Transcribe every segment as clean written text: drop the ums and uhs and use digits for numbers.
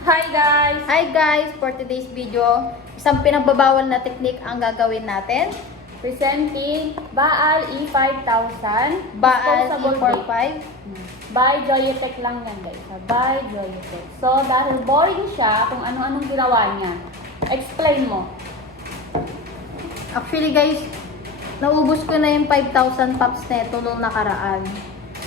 Hi guys! For today's video, isang pinagbabawal na technique ang gagawin natin. Presenting Baal E5000 Baal disposable E45. vape. By Joyetech lang yan guys. By Joyetech. So dahil boring siya kung ano-anong ginawa niya. Explain mo. Actually guys, naubos ko na yung 5,000 pops neto nung nakaraan.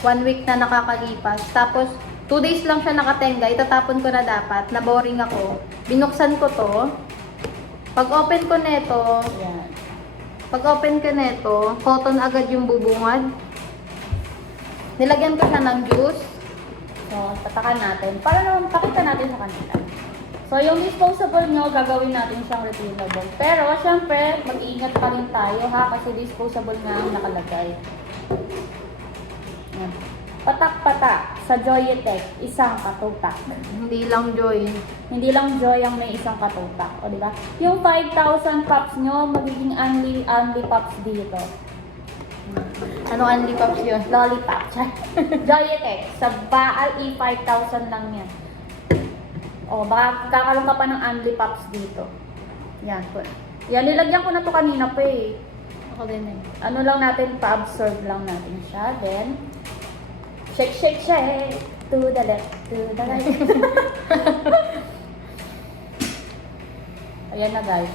1 week na nakakalipas. Tapos, 2 days lang siya nakatenga. Itatapon ko na dapat. Na-boring ako. Binuksan ko to. Pag open ko neto, Yan. cotton agad yung bubungad. Nilagyan ko siya ng juice. So, patakan natin. Para naman pakita natin sa kanila. So, yung disposable nyo, gagawin natin siyang refillable. Pero, syempre, mag-iingat pa rin tayo ha, kasi disposable nga ang nakalagay. Yan. Patak-patak sa Joyetech, isang katutak. Hindi lang joy. Hindi lang Joy ang may isang katutak. O, di ba? Yung 5,000 pops nyo, magiging only pops dito. Ano only pops yun? Lollipop. Joyetech. Sa Baal E5000 lang yan. O, baka kakaroon ka pa ng only pops dito. Yan. Yan, nilagyan ko na to kanina pa eh. Ako din eh. Ano lang natin, pa-absorb lang natin siya. Then, shake, shake, shake. To the left, to the right. Ayan na guys.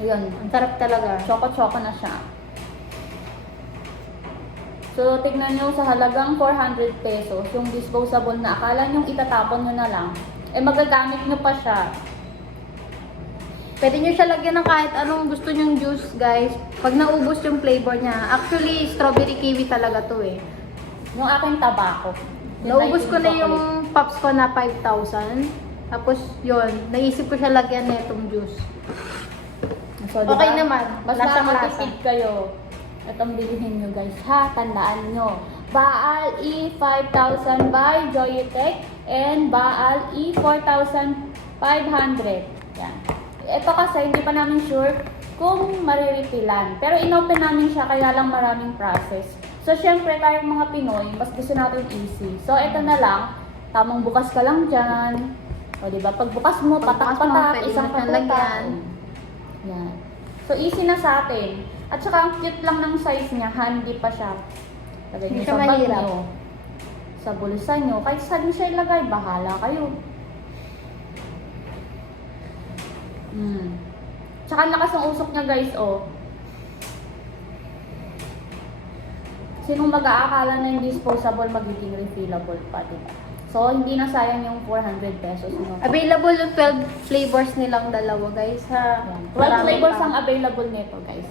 Ayan. Ang sarap talaga. Choco-choco na siya. So, tignan nyo sa halagang 400 pesos, yung disposable na akala nyo itatapon nyo na lang, eh magagamit nyo pa siya. Pwede nyo siya lagyan ng kahit anong gusto nyong juice, guys. Pag naubos yung flavor niya. Actually, strawberry kiwi talaga to eh. Yung aking tabako. Naubos ko na yung pops ko na 5,000. Tapos, yun. Naisip ko siya lagyan na itong juice. So, Okay naman. Basta Lasang-lasa. matipid kayo. Itong bilihin nyo guys, ha? Tandaan nyo. Baal E5000 by Joyetech and Baal E4500. Yan. Ito kasi, hindi pa namin sure kung marirefilan. Pero inopen namin siya, kaya lang maraming process. So, syempre, tayong mga Pinoy, mas gusto natin easy. So, ito na lang. Tamang bukas ka lang dyan. O, diba? Pag bukas mo, patak-patak, isang katutak. Yan. So, easy na sa atin. At saka, ang cute lang ng size niya. Handy pa siya. Lagay Hindi niyo siya sa bag mahirap. niyo. Sa bulsa niyo. Kahit saan niyo siya ilagay, bahala kayo. Tsaka, ang lakas ng usok niya, guys, oh. Sinong mag-aakala na yung disposable magiging refillable pa, diba? So, hindi na sayang yung 400 pesos mo. Available yung 12 flavors nilang dalawa, guys. Ha? 12 Marami flavors pa. ang available nito, guys.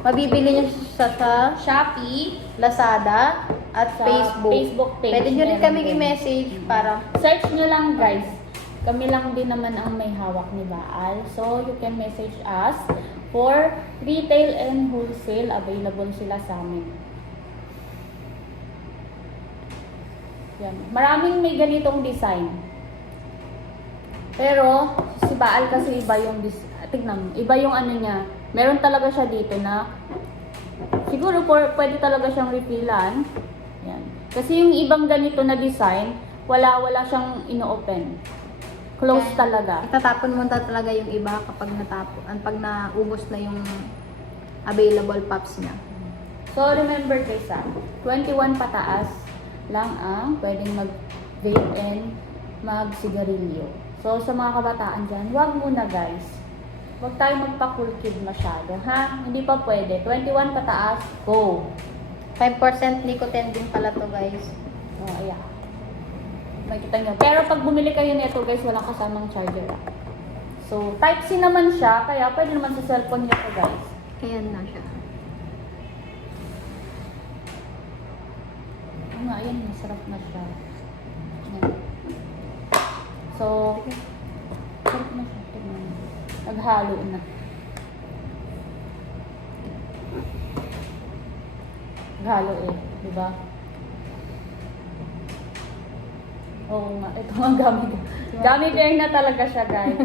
Mabibili nyo siya sa Shopee, Lazada at sa Facebook. Facebook page. Pwede nyo rin meron kami din. i-message para Search nyo lang guys. Kami lang din naman ang may hawak ni Baal. So, you can message us for retail and wholesale. Available sila sa amin. Yan. Maraming may ganitong design. Pero, si Baal kasi iba yung tignan, iba yung ano niya. Meron talaga siya dito na siguro pwede talaga siyang refillan. Yan. Kasi yung ibang ganito na design, wala siyang ino-open. Close talaga. itatapon mo talaga yung iba kapag pag naubos na yung available pops niya. So, remember guys 21 pataas lang ang pwedeng mag-vape and mag-sigarilyo. So, sa mga kabataan dyan, wag muna guys. Huwag tayo magpa-cool kid masyado, ha? Hindi pa pwede. 21 pataas, go! 5% nicotine din pala to, guys. Oh, ayan. Makikita nyo. Pero pag bumili kayo nito guys, walang kasamang charger. So, Type-C naman siya, kaya pwede naman sa cellphone nyo to guys. Ayan na siya. Oo nga, ayan, masarap na siya. Ayan. So, sarap na siya. Tignan mo. Naghalo na. Naghalo eh, di ba? Oo nga, ito ang gamit. Gamit na talaga siya, guys.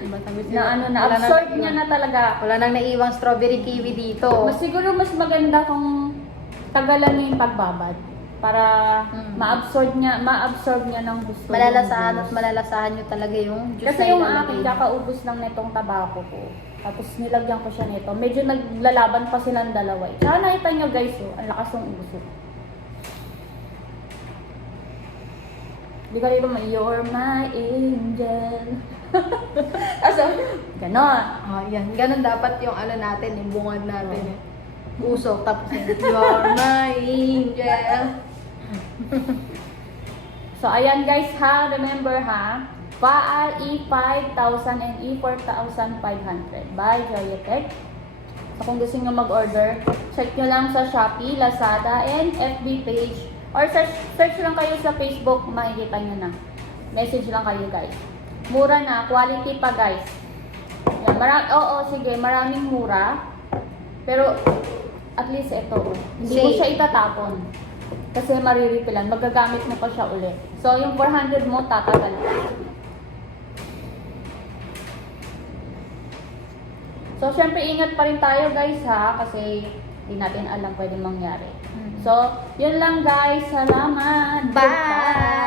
Diba, Na ano na, absorb niya na talaga. Wala nang naiwang strawberry kiwi dito. Mas siguro mas maganda kung tagalan niyo yung pagbabad. para ma-absorb niya ng gusto. Malalasahan yung at juice. malalasahan nyo talaga yung juice Kasi na yung ilalagay akin, nyo. kakaubos lang nitong tabako ko. Tapos nilagyan ko siya nito. Medyo naglalaban pa silang dalawa. Tsaka nakita nyo guys, oh, ang lakas ng uso. Di ka dito you're my angel. Asa, ganon. Ah, yan. Ganun dapat yung ano natin, yung bungad natin. Eh. Usok, tapos you're my angel. So, ayan guys ha, remember ha, Faal E5000 and E4500 by Joyetech. So, kung gusto nyo mag-order, check nyo lang sa Shopee, Lazada, and FB page. Or search lang kayo sa Facebook, makikita nyo na. Message lang kayo guys. Mura na, quality pa guys. Yan, oo, sige, maraming mura. Pero, at least ito, hindi mo Safe. siya itatapon. Kasi mariripilan, magagamit mo pa siya ulit. So, yung 400 mo, tatagal. So, syempre, ingat pa rin tayo guys ha, kasi hindi natin alam pwede mangyari. So, yun lang guys. Salamat. Bye!